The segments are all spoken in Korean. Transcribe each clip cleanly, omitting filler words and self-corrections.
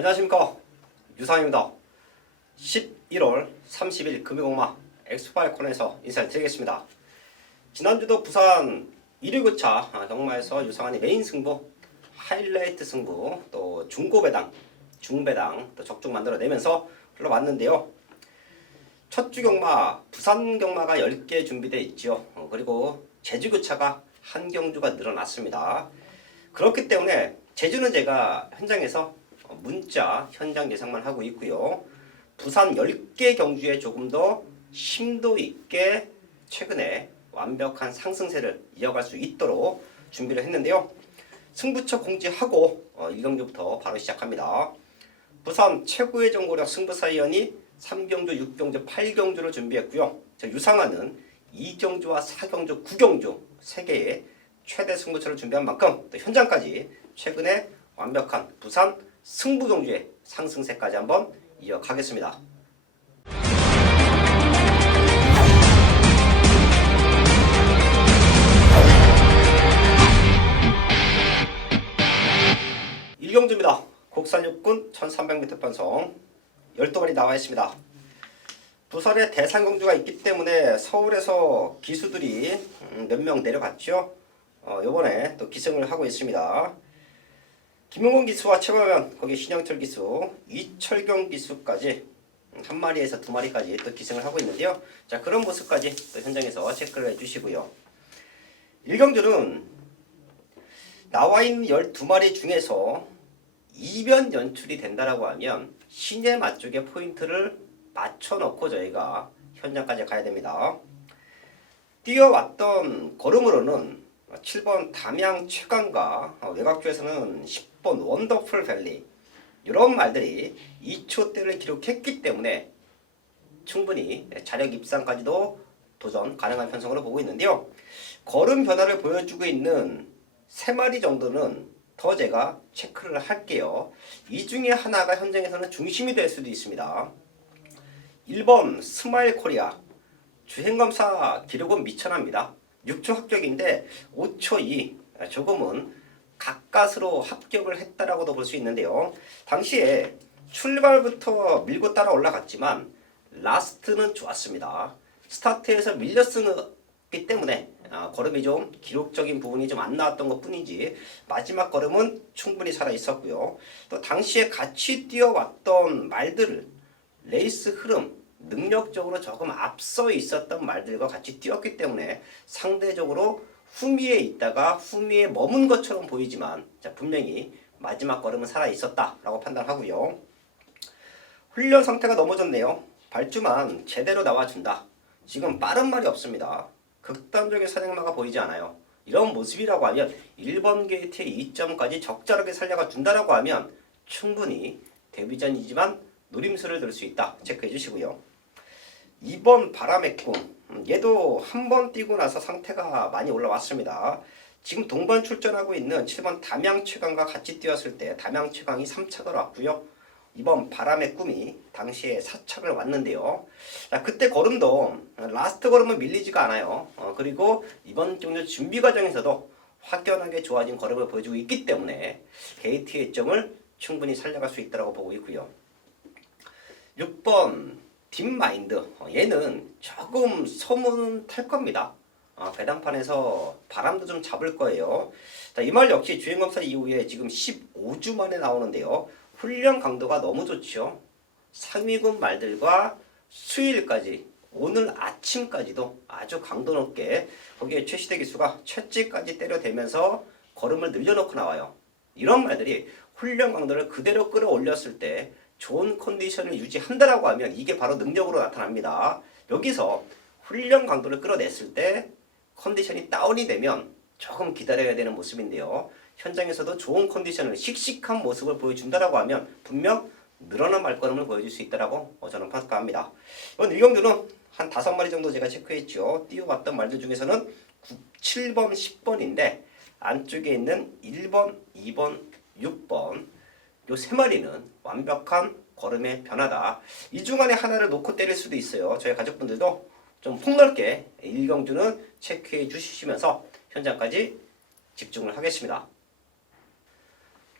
안녕하십니까, 유상입니다. 11월 30일 금요공마 엑스파일 코너에서 인사를 드리겠습니다. 지난주도 부산 1위교차 경마에서 유상한이 메인 승부, 하이라이트 승부, 또 중고배당, 중배당 또 적중 만들어내면서 흘러왔는데요. 첫 주 경마, 부산 경마가 10개 준비되어 있죠. 그리고 제주교차가 한 경주가 늘어났습니다. 그렇기 때문에 제주는 제가 현장에서 문자 현장 예상만 하고 있고요. 부산 10개 경주에 조금 더 심도 있게 최근에 완벽한 상승세를 이어갈 수 있도록 준비를 했는데요. 승부처 공지하고 1경주부터 바로 시작합니다. 부산 최고의 정보력 승부사위원이 3경주, 6경주, 8경주를 준비했고요. 유상한은 2경주와 4경주, 9경주 3개의 최대 승부처를 준비한 만큼 또 현장까지 최근에 완벽한 부산 승부 경주의 상승세까지 한번 이어가겠습니다. 일경주입니다. 국산 육군 1300m 편성 12마리 나와 있습니다. 부산에 대상경주가 있기 때문에 서울에서 기수들이 몇 명 내려갔죠. 요번에 또 기승을 하고 있습니다. 김용건 기수와 최고면 거기 신영철 기수, 이철경 기수까지 한 마리에서 두 마리까지 또 기승을 하고 있는데요. 자, 그런 모습까지 또 현장에서 체크를 해주시고요. 일경주는 나와 있는 12마리 중에서 이변 연출이 된다라고 하면 신의 맛쪽에 포인트를 맞춰놓고 저희가 현장까지 가야 됩니다. 뛰어왔던 걸음으로는 7번 담양 최강과 외곽주에서는 10번 원더풀 밸리 이런 말들이 2초대를 기록했기 때문에 충분히 자력 입상까지도 도전 가능한 편성으로 보고 있는데요. 걸음 변화를 보여주고 있는 3마리 정도는 더 제가 체크를 할게요. 이 중에 하나가 현장에서는 중심이 될 수도 있습니다. 1번 스마일 코리아 주행검사 기록은 미천합니다. 6초 합격인데 5초 2 조금은 가까스로 합격을 했다라고도 볼 수 있는데요. 당시에 출발부터 밀고 따라 올라갔지만 라스트는 좋았습니다. 스타트에서 밀렸기 때문에 걸음이 좀 기록적인 부분이 좀 안 나왔던 것 뿐이지 마지막 걸음은 충분히 살아 있었고요. 또 당시에 같이 뛰어왔던 말들을 레이스 흐름 능력적으로 조금 앞서 있었던 말들과 같이 뛰었기 때문에 상대적으로 후미에 있다가 후미에 머문 것처럼 보이지만 분명히 마지막 걸음은 살아 있었다라고 판단하고요. 훈련 상태가 너무 좋네요. 발주만 제대로 나와준다. 지금 빠른 말이 없습니다. 극단적인 선행마가 보이지 않아요. 이런 모습이라고 하면 1번 게이트의 2점까지 적절하게 살려가 준다라고 하면 충분히 데뷔전이지만 노림수를 들 수 있다. 체크해 주시고요. 2번 바람의 꿈, 얘도 한 번 뛰고 나서 상태가 많이 올라왔습니다. 지금 동반 출전하고 있는 7번 담양 최강과 같이 뛰었을 때 담양 최강이 3착을 왔고요. 2번 바람의 꿈이 당시에 4착을 왔는데요. 자, 그때 걸음도 라스트 걸음은 밀리지가 않아요. 그리고 이번 경주 준비 과정에서도 확연하게 좋아진 걸음을 보여주고 있기 때문에 게이트의 점을 충분히 살려갈 수 있다고 보고 있고요. 6번 딥마인드, 얘는 조금 소문 탈 겁니다. 배당판에서 바람도 좀 잡을 거예요. 자, 이 말 역시 주행검사 이후에 지금 15주 만에 나오는데요. 훈련 강도가 너무 좋죠. 상위군 말들과 수요일까지 오늘 아침까지도 아주 강도 높게 거기에 최시대 기수가 채찍까지 때려대면서 걸음을 늘려놓고 나와요. 이런 말들이 훈련 강도를 그대로 끌어올렸을 때 좋은 컨디션을 유지한다라고 하면 이게 바로 능력으로 나타납니다. 여기서 훈련 강도를 끌어냈을 때 컨디션이 다운이 되면 조금 기다려야 되는 모습인데요. 현장에서도 좋은 컨디션을 씩씩한 모습을 보여준다라고 하면 분명 늘어난 말걸음을 보여줄 수 있다라고 저는 평가합니다. 이번 일경주는 한 5마리 정도 제가 체크했죠. 뛰어왔던 말들 중에서는 7번, 10번인데 안쪽에 있는 1번, 2번, 6번 요 3마리는 완벽한 걸음의 변화다. 이 중 안에 하나를 놓고 때릴 수도 있어요. 저희 가족분들도 좀 폭넓게 일경주는 체크해 주시면서 현장까지 집중을 하겠습니다.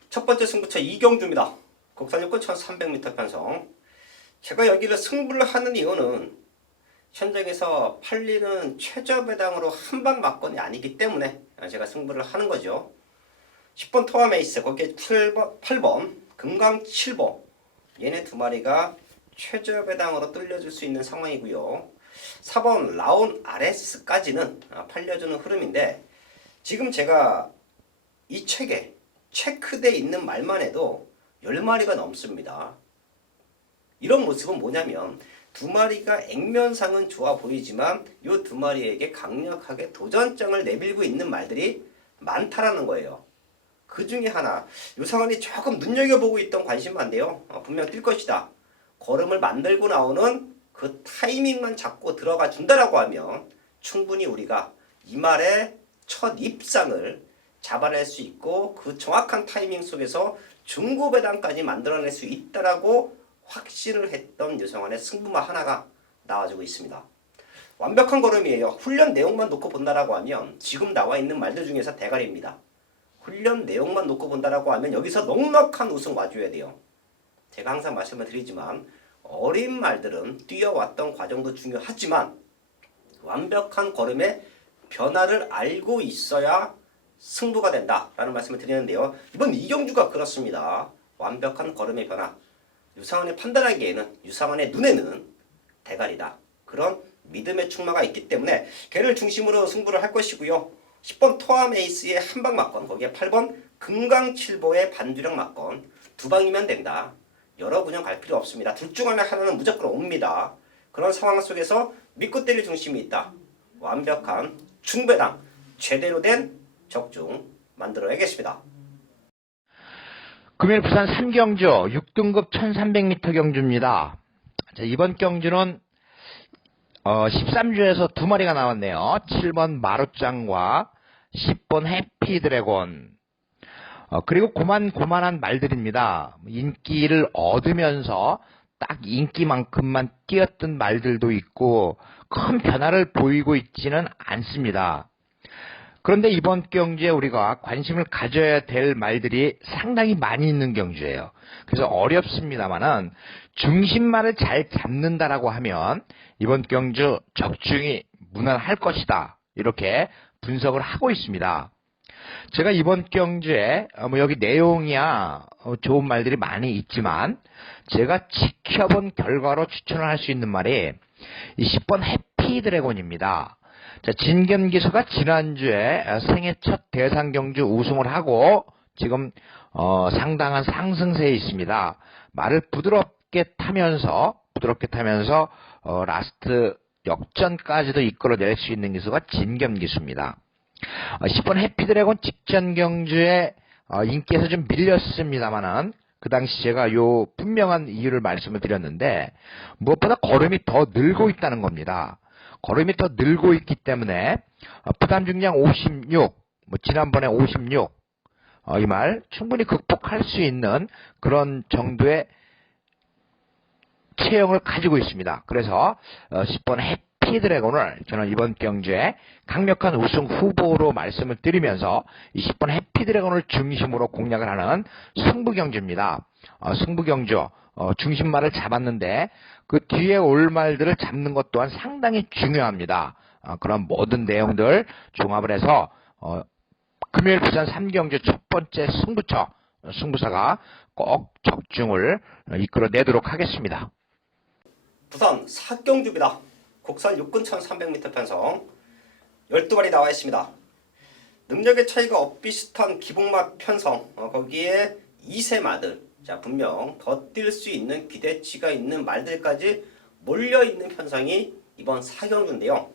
첫 번째 승부처 이경주입니다. 국산 육군 1300m 편성. 제가 여기를 승부를 하는 이유는 현장에서 팔리는 최저 배당으로 한 방 맞건이 아니기 때문에 제가 승부를 하는 거죠. 10번 토함 에이스, 거기에 8번 금강 7보, 얘네 두 마리가 최저 배당으로 뚫려줄 수 있는 상황이고요. 4번 라온 RS까지는 팔려주는 흐름인데, 지금 제가 이 책에 체크돼 있는 말만 해도 10마리가 넘습니다. 이런 모습은 뭐냐면 두 마리가 액면상은 좋아 보이지만 이 두 마리에게 강력하게 도전장을 내밀고 있는 말들이 많다라는 거예요. 그 중에 하나, 유상원이 조금 눈여겨보고 있던 관심만데요. 분명 뛸 것이다. 걸음을 만들고 나오는 그 타이밍만 잡고 들어가 준다라고 하면 충분히 우리가 이 말의 첫 입상을 잡아낼 수 있고 그 정확한 타이밍 속에서 중고 배당까지 만들어낼 수 있다라고 확신을 했던 유상원의 승부마 하나가 나와주고 있습니다. 완벽한 걸음이에요. 훈련 내용만 놓고 본다라고 하면 지금 나와 있는 말들 중에서 대가리입니다. 훈련 내용만 놓고 본다라고 하면 여기서 넉넉한 우승 와줘야 돼요. 제가 항상 말씀을 드리지만 어린 말들은 뛰어왔던 과정도 중요하지만 완벽한 걸음의 변화를 알고 있어야 승부가 된다라는 말씀을 드리는데요. 이번 이경주가 그렇습니다. 완벽한 걸음의 변화. 유상원이 판단하기에는, 유상원의 눈에는 대가리다. 그런 믿음의 충마가 있기 때문에 걔를 중심으로 승부를 할 것이고요. 10번 토함 에이스의 한방 맞건, 거기에 8번 금강 7보의 반주력 맞건, 두 방이면 된다. 여러 군형 갈 필요 없습니다. 둘 중 하나는 무조건 옵니다. 그런 상황 속에서 믿고 때릴 중심이 있다. 완벽한 중배당, 제대로 된 적중 만들어야겠습니다. 금일 부산 3경주 6등급 1300m 경주입니다. 자, 이번 경주는 13주에서 두 마리가 나왔네요. 7번 마루짱과 10번 해피드래곤. 그리고 고만고만한 말들입니다. 인기를 얻으면서 딱 인기만큼만 뛰었던 말들도 있고 큰 변화를 보이고 있지는 않습니다. 그런데 이번 경주에 우리가 관심을 가져야 될 말들이 상당히 많이 있는 경주예요. 그래서 어렵습니다만은 중심말을 잘 잡는다라고 하면 이번 경주 적중이 무난할 것이다. 이렇게 분석을 하고 있습니다. 제가 이번 경주에 여기 내용이야 좋은 말들이 많이 있지만 제가 지켜본 결과로 추천을 할 수 있는 말이 이 10번 해피드래곤입니다. 자, 진겸기수가 지난주에 생애 첫 대상경주 우승을 하고 지금 상당한 상승세에 있습니다. 말을 부드럽게 타면서 라스트 역전까지도 이끌어낼 수 있는 기수가 진겸기수입니다. 10번 해피드래곤 직전 경주에 인기에서 좀 밀렸습니다만은 그 당시 제가 요 분명한 이유를 말씀을 드렸는데 무엇보다 걸음이 더 늘고 있다는 겁니다. 걸음이 더 늘고 있기 때문에 부담 중량 56, 지난번에 56, 이 말 충분히 극복할 수 있는 그런 정도의 체형을 가지고 있습니다. 그래서 10번 해피드래곤을 저는 이번 경주에 강력한 우승 후보로 말씀을 드리면서 이 10번 해피드래곤을 중심으로 공략을 하는 승부경주입니다. 승부경주 중심말을 잡았는데 그 뒤에 올 말들을 잡는 것 또한 상당히 중요합니다. 그런 모든 내용들 종합을 해서 금요일 부산 3경주 첫 번째 승부사가 꼭 적중을 이끌어내도록 하겠습니다. 부산 4경주입니다. 국산 육군 1300m 편성 12마리 나와 있습니다. 능력의 차이가 엇비슷한 기복마 편성, 거기에 2세마들, 자, 분명 더 뛸 수 있는 기대치가 있는 말들까지 몰려있는 편성이 이번 4경주인데요.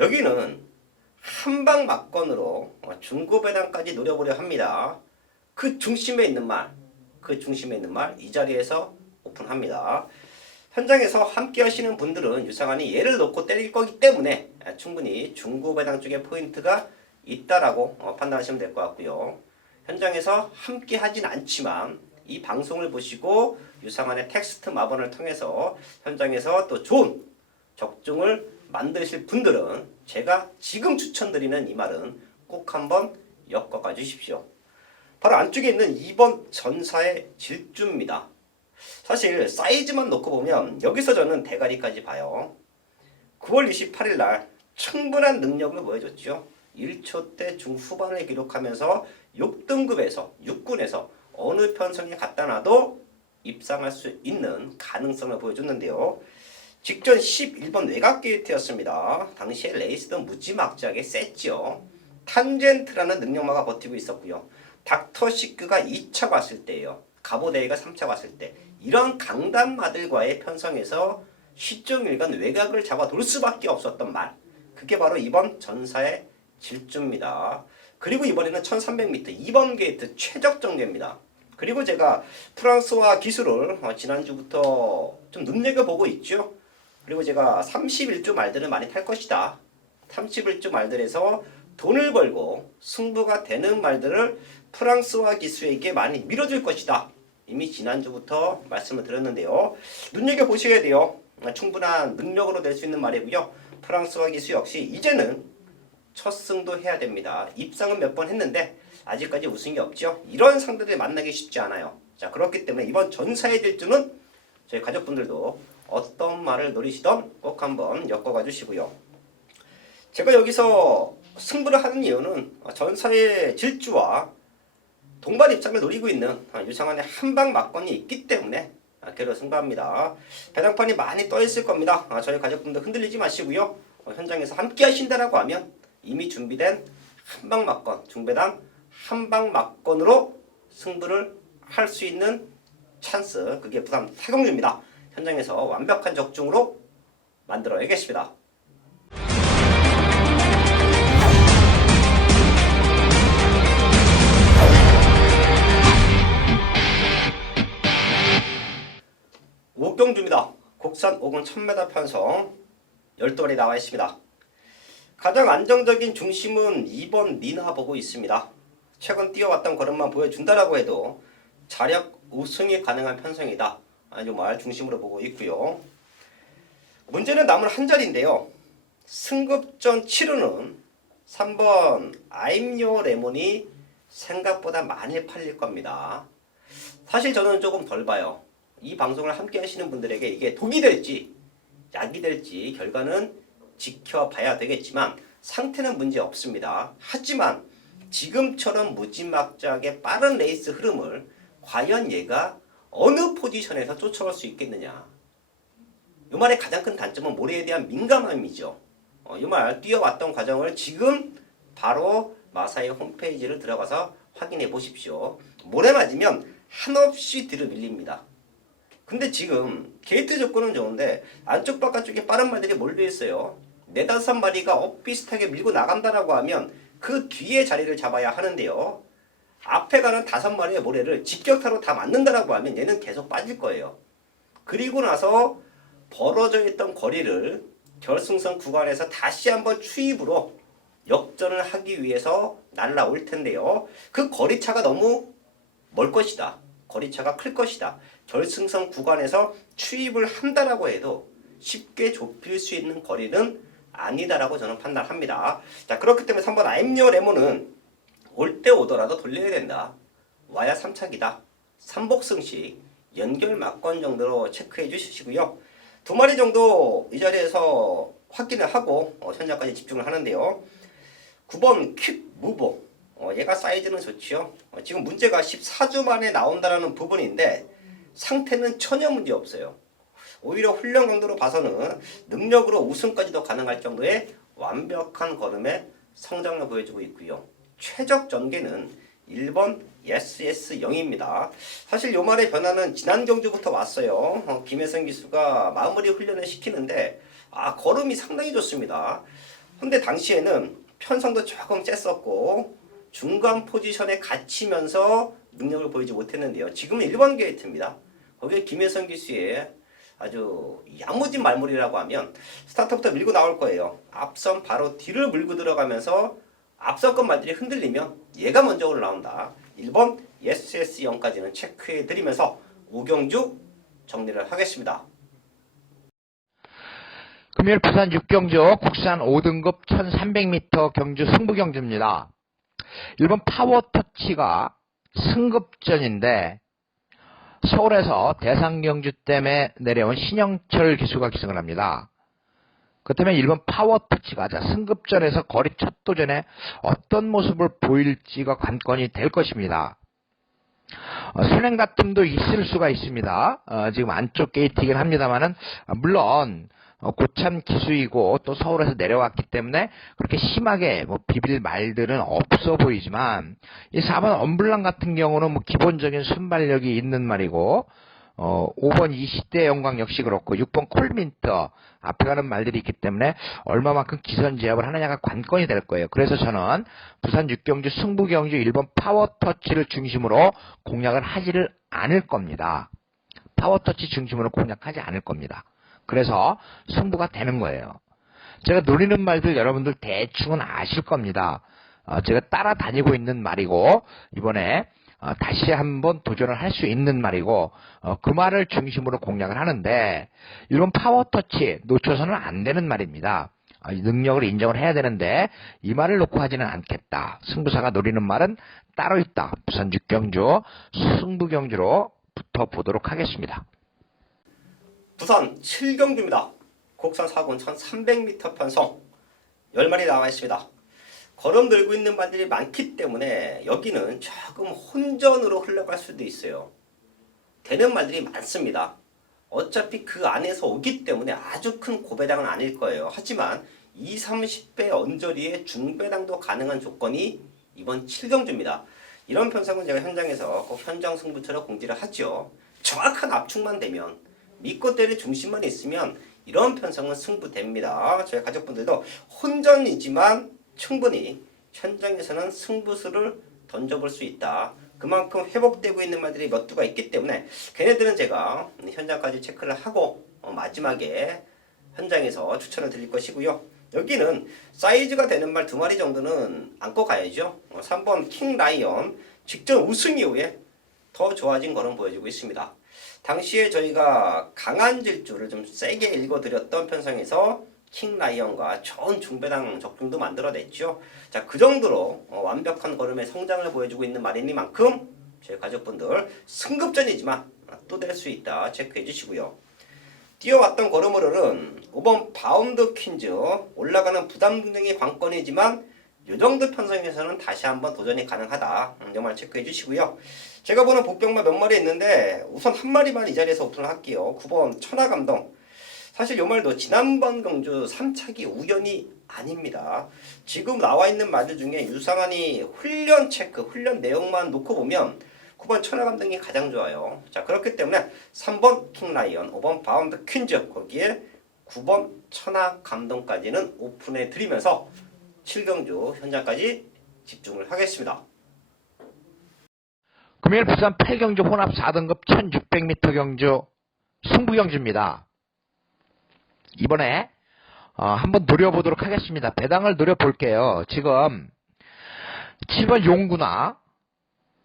여기는 한방 막건으로 중고 배당까지 노려보려 합니다. 그 중심에 있는 말, 이 자리에서 오픈합니다. 현장에서 함께 하시는 분들은 유상환이 얘를 놓고 때릴 거기 때문에 충분히 중고 배당 쪽에 포인트가 있다라고 판단하시면 될 것 같고요. 현장에서 함께 하진 않지만 이 방송을 보시고 유상환의 텍스트 마번을 통해서 현장에서 또 좋은 적중을 만드실 분들은 제가 지금 추천드리는 이 말은 꼭 한번 엮어가 주십시오. 바로 안쪽에 있는 2번 전사의 질주입니다. 사실 사이즈만 놓고 보면 여기서 저는 대가리까지 봐요. 9월 28일 날 충분한 능력을 보여줬죠. 1초대 중후반을 기록하면서 6등급에서 6군에서 어느 편성에 갖다 놔도 입상할 수 있는 가능성을 보여줬는데요. 직전 11번 외곽 게이트였습니다. 당시에 레이스도 무지막지하게 셌죠. 탄젠트라는 능력마가 버티고 있었고요. 닥터시크가 2차 왔을 때예요. 가보데이가 3차 왔을 때 이런 강단마들과의 편성에서 시종일관 외곽을 잡아 돌 수밖에 없었던 말, 그게 바로 이번 전사의 질주입니다. 그리고 이번에는 1300m 2번 게이트 최적 전개입니다. 그리고 제가 프랑스와 기술을 지난주부터 좀 눈여겨보고 있죠. 그리고 제가 31주 말들을 많이 탈 것이다. 31주 말들에서 돈을 벌고 승부가 되는 말들을 프랑스와 기수에게 많이 밀어줄 것이다. 이미 지난주부터 말씀을 드렸는데요. 눈여겨보셔야 돼요. 충분한 능력으로 낼 수 있는 말이고요. 프랑스와 기수 역시 이제는 첫 승도 해야 됩니다. 입상은 몇 번 했는데 아직까지 우승이 없죠. 이런 상대들 만나기 쉽지 않아요. 자, 그렇기 때문에 이번 전사의 질주는 저희 가족분들도 어떤 말을 노리시던 꼭 한번 엮어가 주시고요. 제가 여기서 승부를 하는 이유는 전사의 질주와 동반 입장을 노리고 있는 유창환의 한방 막건이 있기 때문에 걔로 승부합니다. 배당판이 많이 떠 있을 겁니다. 저희 가족분들 흔들리지 마시고요. 현장에서 함께 하신다라고 하면 이미 준비된 한방 막건, 중배당 한방 막건으로 승부를 할 수 있는 찬스, 그게 부산 타경주입니다. 현장에서 완벽한 적중으로 만들어야겠습니다. 오경주입니다. 국산 5군 1000m 편성 12마리 나와 있습니다. 가장 안정적인 중심은 2번 니나 보고 있습니다. 최근 뛰어왔던 걸음만 보여준다라고 해도 자력 우승이 가능한 편성이다. 이 말 중심으로 보고 있고요. 문제는 남은 한 자리인데요. 승급전 치르는 3번 아임요 레몬이 생각보다 많이 팔릴 겁니다. 사실 저는 조금 덜 봐요. 이 방송을 함께 하시는 분들에게 이게 독이 될지 약이 될지 결과는 지켜봐야 되겠지만 상태는 문제 없습니다. 하지만 지금처럼 무지막지하게 빠른 레이스 흐름을 과연 얘가 어느 포지션에서 쫓아올 수 있겠느냐. 이 말의 가장 큰 단점은 모래에 대한 민감함이죠. 이 말 뛰어왔던 과정을 지금 바로 마사의 홈페이지를 들어가서 확인해 보십시오. 모래 맞으면 한없이 뒤로 밀립니다. 근데 지금 게이트 조건은 좋은데 안쪽 바깥쪽에 빠른 말들이 몰려 있어요. 4-5마리가 엇비슷하게 밀고 나간다라고 하면 그 뒤에 자리를 잡아야 하는데요. 앞에 가는 5마리의 모래를 직격타로 다 맞는다라고 하면 얘는 계속 빠질 거예요. 그리고 나서 벌어져 있던 거리를 결승선 구간에서 다시 한번 추입으로 역전을 하기 위해서 날라올 텐데요. 그 거리차가 너무 멀 것이다. 거리차가 클 것이다. 결승선 구간에서 추입을 한다라고 해도 쉽게 좁힐 수 있는 거리는 아니다라고 저는 판단합니다. 자, 그렇기 때문에 3번 아임요 레몬은 올 때 오더라도 돌려야 된다. 와야 3착이다. 3복승식 연결 막건 정도로 체크해 주시고요. 2마리 정도 이 자리에서 확인을 하고 현장까지 집중을 하는데요. 9번 퀵 무보. 얘가 사이즈는 좋지요. 지금 문제가 14주 만에 나온다라는 부분인데 상태는 전혀 문제 없어요. 오히려 훈련 강도로 봐서는 능력으로 우승까지도 가능할 정도의 완벽한 걸음의 성장을 보여주고 있고요. 최적 전개는 1번 SS0입니다. 사실 요 말의 변화는 지난 경주부터 왔어요. 김혜성 기수가 마무리 훈련을 시키는데 걸음이 상당히 좋습니다. 근데 당시에는 편성도 조금 셌었고 중간 포지션에 갇히면서 능력을 보이지 못했는데요. 지금은 1번 게이트입니다. 거기에 김혜성 기수의 아주 야무진 말물이라고 하면 스타트부터 밀고 나올 거예요. 앞선 바로 뒤를 물고 들어가면서 앞서건 말들이 흔들리면 얘가 먼저 올라온다. 1번 SS0까지는 체크해 드리면서 오경주 정리를 하겠습니다. 금요일 부산 6경주 국산 5등급 1300m 경주 승부 경주입니다. 1번 파워터치가 승급전인데 서울에서 대상경주 때문에 내려온 신영철 기수가 기승을 합니다. 그 때문에 1번 파워터치가 승급전에서 거리 첫 도전에 어떤 모습을 보일지가 관건이 될 것입니다. 선행 다툼도 있을 수가 있습니다. 지금 안쪽 게이트이긴 합니다만은 물론 고참 기수이고 또 서울에서 내려왔기 때문에 그렇게 심하게 비빌 말들은 없어 보이지만 이 4번 엄블랑 같은 경우는 기본적인 순발력이 있는 말이고 5번 20대 영광 역시 그렇고 6번 콜민터 앞에 가는 말들이 있기 때문에 얼마만큼 기선 제압을 하느냐가 관건이 될 거예요. 그래서 저는 부산 6경주 승부경주 1번 파워터치를 중심으로 공략을 하지를 않을 겁니다. 파워터치 중심으로 공략하지 않을 겁니다. 그래서 승부가 되는 거예요. 제가 노리는 말들 여러분들 대충은 아실 겁니다. 제가 따라다니고 있는 말이고 이번에 다시 한번 도전을 할 수 있는 말이고 그 말을 중심으로 공략을 하는데 이런 파워터치 놓쳐서는 안 되는 말입니다. 이 능력을 인정을 해야 되는데 이 말을 놓고 하지는 않겠다. 승부사가 노리는 말은 따로 있다. 부산 6경주 승부경주로 붙어보도록 하겠습니다. 부산 7경주입니다. 곡선 4군 1300m 편성 10마리 나와 있습니다. 걸음 들고 있는 말들이 많기 때문에 여기는 조금 혼전으로 흘러갈 수도 있어요. 되는 말들이 많습니다. 어차피 그 안에서 오기 때문에 아주 큰 고배당은 아닐 거예요. 하지만 20, 30배 언저리의 중배당도 가능한 조건이 이번 7경주입니다. 이런 편성은 제가 현장에서 꼭 현장 승부처럼 공지를 하죠. 정확한 압축만 되면 믿고 때릴 중심만 있으면 이런 편성은 승부됩니다. 저희 가족분들도 혼전이지만 충분히 현장에서는 승부수를 던져볼 수 있다. 그만큼 회복되고 있는 말들이 몇 두가 있기 때문에 걔네들은 제가 현장까지 체크를 하고 마지막에 현장에서 추천을 드릴 것이고요. 여기는 사이즈가 되는 말 2마리 정도는 안고 가야죠. 3번 킹라이언 직전 우승 이후에 더 좋아진 걸음 보여주고 있습니다. 당시에 저희가 강한 질주를 좀 세게 읽어드렸던 편성에서 킹라이언과 좋은 중배당 적중도 만들어냈죠. 자, 그 정도로 완벽한 걸음의 성장을 보여주고 있는 말이니만큼 저희 가족분들 승급전이지만 또 될 수 있다 체크해 주시고요. 뛰어왔던 걸음으로는 5번 바운드 퀸즈 올라가는 부담 중량이 관건이지만 이 정도 편성에서는 다시 한번 도전이 가능하다. 정말 체크해 주시고요. 제가 보는 복병마 몇 마리 있는데 우선 한 마리만 이 자리에서 오픈을 할게요. 9번 천하감동. 사실 요 말도 지난번 경주 3차기 우연이 아닙니다. 지금 나와 있는 말들 중에 유상한이 훈련 체크, 훈련 내용만 놓고 보면 9번 천하감동이 가장 좋아요. 자, 그렇기 때문에 3번 킹라이언, 5번 바운드 퀸즈, 거기에 9번 천하감동까지는 오픈해 드리면서 7경주 현장까지 집중을 하겠습니다. 금일 부산 8경주 혼합 4등급 1600m 경주 승부경주입니다. 이번에 한번 노려보도록 하겠습니다. 배당을 노려볼게요. 지금 7번 용구나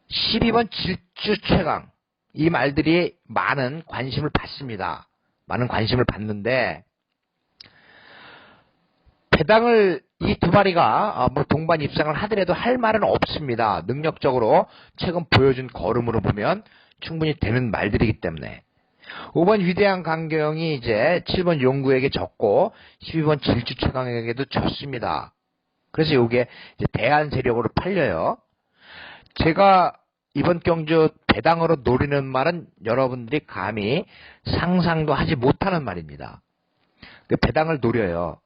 12번 질주 최강 이 말들이 많은 관심을 받습니다. 많은 관심을 받는데 배당을 이 2마리가 동반 입상을 하더라도 할 말은 없습니다. 능력적으로 최근 보여준 걸음으로 보면 충분히 되는 말들이기 때문에 5번 위대한 강경이 이제 7번 용구에게 졌고 12번 질주 최강에게도 졌습니다. 그래서 이게 이제 대안 세력으로 팔려요. 제가 이번 경주 배당으로 노리는 말은 여러분들이 감히 상상도 하지 못하는 말입니다. 배당을 노려요.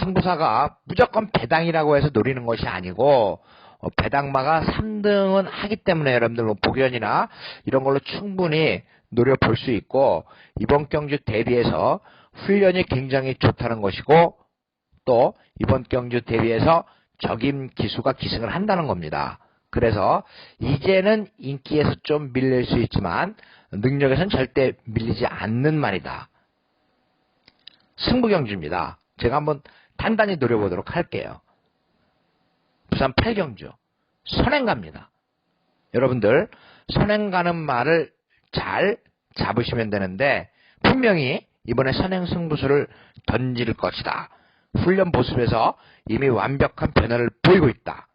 승부사가 무조건 배당이라고 해서 노리는 것이 아니고 배당마가 3등은 하기 때문에 여러분들 복연이나 이런 걸로 충분히 노려볼 수 있고 이번 경주 대비해서 훈련이 굉장히 좋다는 것이고 또 이번 경주 대비해서 적임 기수가 기승을 한다는 겁니다. 그래서 이제는 인기에서 좀 밀릴 수 있지만 능력에서는 절대 밀리지 않는 말이다. 승부경주입니다. 제가 한번 단단히 노려보도록 할게요. 부산 8경주 선행 갑니다. 여러분들 선행 가는 말을 잘 잡으시면 되는데 분명히 이번에 선행 승부수를 던질 것이다. 훈련 모습에서 이미 완벽한 변화를 보이고 있다.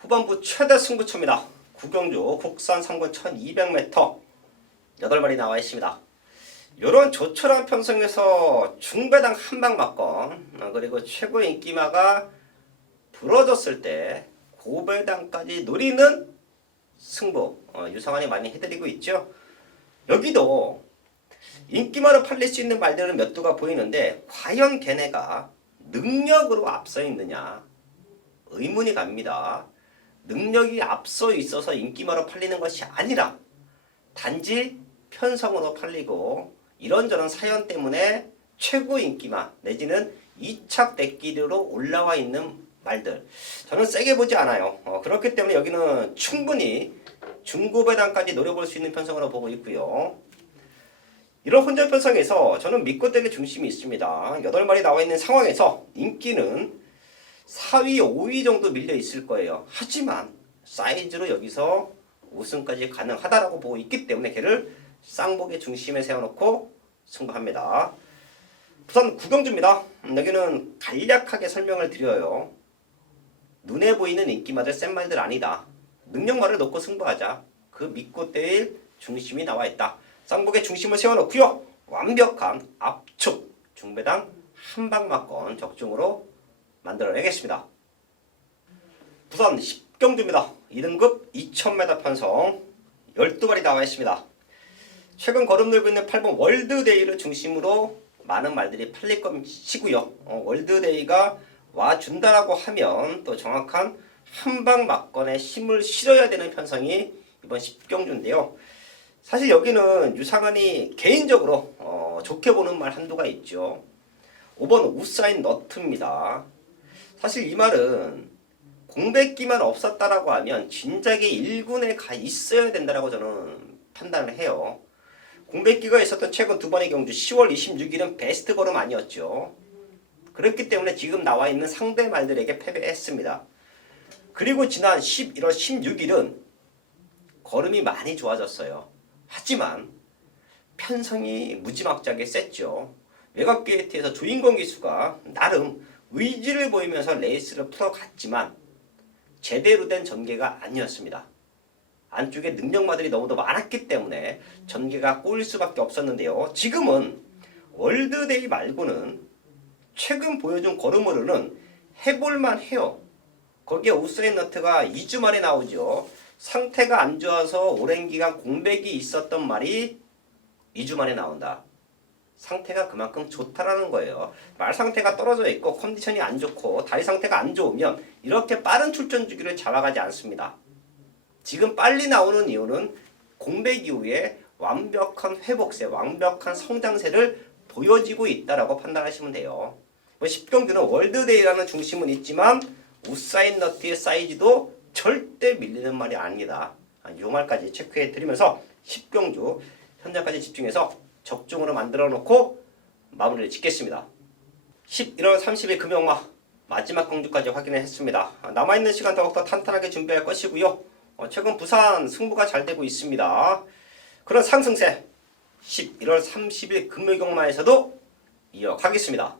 후반부 최대 승부처입니다. 구경주 국산 상권 1200m 8마리 나와 있습니다. 이런 조촐한 편성에서 중배당 한 방 맞건 그리고 최고 인기마가 부러졌을 때 고배당까지 노리는 승부 유상환이 많이 해드리고 있죠. 여기도 인기마로 팔릴 수 있는 말들은 몇 두가 보이는데 과연 걔네가 능력으로 앞서 있느냐 의문이 갑니다. 능력이 앞서 있어서 인기마로 팔리는 것이 아니라 단지 편성으로 팔리고 이런저런 사연 때문에 최고 인기마 내지는 2착 대끼리로 올라와 있는 말들 저는 세게 보지 않아요. 그렇기 때문에 여기는 충분히 중고배당까지 노려볼 수 있는 편성으로 보고 있고요. 이런 혼전 편성에서 저는 믿고 때릴 중심이 있습니다. 8마리 나와 있는 상황에서 인기는 4위, 5위 정도 밀려 있을 거예요. 하지만 사이즈로 여기서 우승까지 가능하다라고 보고 있기 때문에 걔를 쌍복의 중심에 세워놓고 승부합니다. 우선 구경주입니다. 여기는 간략하게 설명을 드려요. 눈에 보이는 인기마들 센 말들 아니다. 능력말을 놓고 승부하자. 그 믿고 때릴 중심이 나와 있다. 쌍복의 중심을 세워놓고요. 완벽한 압축 중배당 한 방 맞건 적중으로 만들어내겠습니다. 부산 10경주입니다. 2등급 2000m 편성 12마리 나와 있습니다. 최근 거름 들고 있는 8번 월드데이를 중심으로 많은 말들이 팔릴 것이고요. 월드데이가 와준다라고 하면 또 정확한 한방 막건에 힘을 실어야 되는 편성이 이번 10경주인데요. 사실 여기는 유상환이 개인적으로 좋게 보는 말 한두가 있죠. 5번 우사인 너트입니다. 사실 이 말은 공백기만 없었다라고 하면 진작에 1군에 가 있어야 된다라고 저는 판단을 해요. 공백기가 있었던 최근 두 번의 경주 10월 26일은 베스트 걸음 아니었죠. 그렇기 때문에 지금 나와 있는 상대 말들에게 패배했습니다. 그리고 지난 11월 16일은 걸음이 많이 좋아졌어요. 하지만 편성이 무지막지하게 셌죠. 외곽 게이트에서 조인권 기수가 나름 의지를 보이면서 레이스를 풀어갔지만 제대로 된 전개가 아니었습니다. 안쪽에 능력마들이 너무도 많았기 때문에 전개가 꼬일 수밖에 없었는데요. 지금은 월드데이 말고는 최근 보여준 걸음으로는 해볼만 해요. 거기에 우사인 너트가 2주 만에 나오죠. 상태가 안 좋아서 오랜 기간 공백이 있었던 말이 2주 만에 나온다. 상태가 그만큼 좋다라는 거예요. 말 상태가 떨어져 있고 컨디션이 안 좋고 다리 상태가 안 좋으면 이렇게 빠른 출전 주기를 잡아가지 않습니다. 지금 빨리 나오는 이유는 공백 이후에 완벽한 회복세, 완벽한 성장세를 보여지고 있다라고 판단하시면 돼요. 10경주는 월드데이라는 중심은 있지만 우사인 너트의 사이즈도 절대 밀리는 말이 아닙니다. 이 말까지 체크해 드리면서 10경주 현장까지 집중해서 적중으로 만들어 놓고 마무리를 짓겠습니다. 11월 30일 금요일마 마지막 경주까지 확인을 했습니다. 남아있는 시간 더욱더 탄탄하게 준비할 것이고요. 최근 부산 승부가 잘 되고 있습니다. 그런 상승세 11월 30일 금요일 경마에서도 이어가겠습니다.